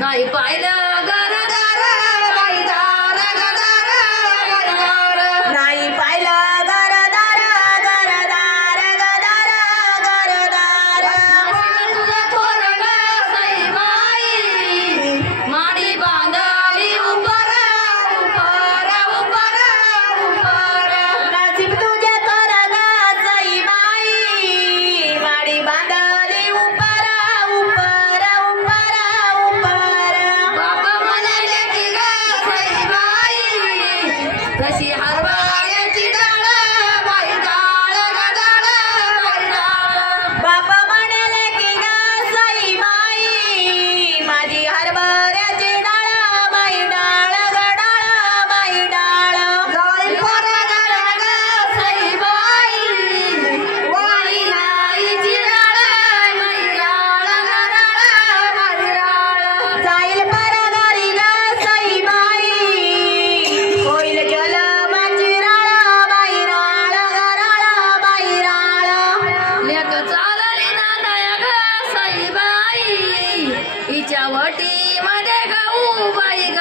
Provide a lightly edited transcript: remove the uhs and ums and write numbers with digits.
नाही पाहिलं गरदार बाईदार गदार नाही पाहिलं गरदार गरदार गदार गरदार थोरड सईबाई माडी बांधली उपर उपर उपर उपर नसीब तुझे थोरड सईबाई माडी बांधली उपर उपर उपर उपर बाप म्हणाले की ग सईबाई कशी हरवायची डाळ बाई डाळ गडाळ बाई डाळ बाप म्हणाले की ग सईबाई माझी हरभऱ्याची डाळ बाई डाळ गडाळ बाई डाळ जाई पोरगाला ग सईबाई वाई नाईची डाळ बाई डाळ गडाळ बाई डाळ जाईल परगारी ग सईबाई होईल जलमाची राळ बाई राळ गराळ बाई राळ लेक चालली नांदाया ग सईबाई हिच्या वटी मध्ये गाऊ बाई ग